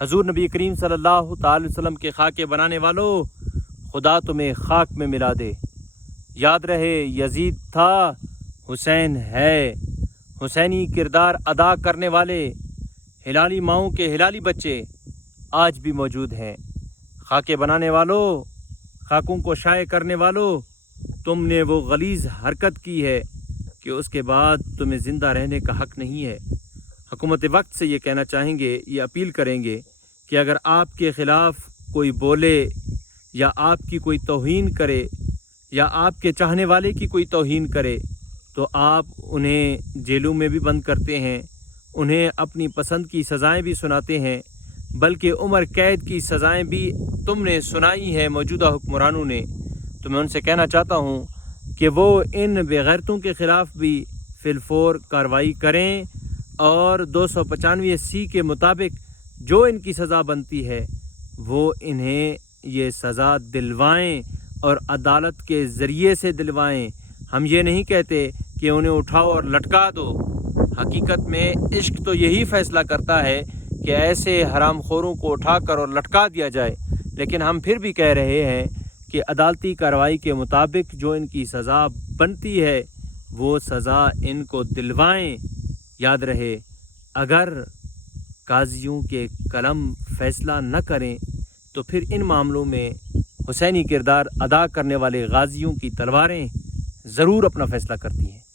حضور نبی کریم صلی اللہ تعالی وسلم کے خاکے بنانے والوں، خدا تمہیں خاک میں ملا دے۔ یاد رہے یزید تھا، حسین ہے۔ حسینی کردار ادا کرنے والے ہلالی ماؤں کے ہلالی بچے آج بھی موجود ہیں۔ خاکے بنانے والوں، خاکوں کو شائع کرنے والوں، تم نے وہ غلیظ حرکت کی ہے کہ اس کے بعد تمہیں زندہ رہنے کا حق نہیں ہے۔ حکومت وقت سے یہ کہنا چاہیں گے، یہ اپیل کریں گے کہ اگر آپ کے خلاف کوئی بولے یا آپ کی کوئی توہین کرے یا آپ کے چاہنے والے کی کوئی توہین کرے تو آپ انہیں جیلوں میں بھی بند کرتے ہیں، انہیں اپنی پسند کی سزائیں بھی سناتے ہیں، بلکہ عمر قید کی سزائیں بھی تم نے سنائی ہے موجودہ حکمرانوں نے۔ تو میں ان سے کہنا چاہتا ہوں کہ وہ ان بے غیرتوں کے خلاف بھی فی الفور کارروائی کریں اور 295 کے مطابق جو ان کی سزا بنتی ہے وہ انہیں یہ سزا دلوائیں اور عدالت کے ذریعے سے دلوائیں۔ ہم یہ نہیں کہتے کہ انہیں اٹھاؤ اور لٹکا دو۔ حقیقت میں عشق تو یہی فیصلہ کرتا ہے کہ ایسے حرام خوروں کو اٹھا کر اور لٹکا دیا جائے، لیکن ہم پھر بھی کہہ رہے ہیں کہ عدالتی کارروائی کے مطابق جو ان کی سزا بنتی ہے وہ سزا ان کو دلوائیں۔ یاد رہے اگر قاضیوں کے قلم فیصلہ نہ کریں تو پھر ان معاملوں میں حسینی کردار ادا کرنے والے غازیوں کی تلواریں ضرور اپنا فیصلہ کرتی ہیں۔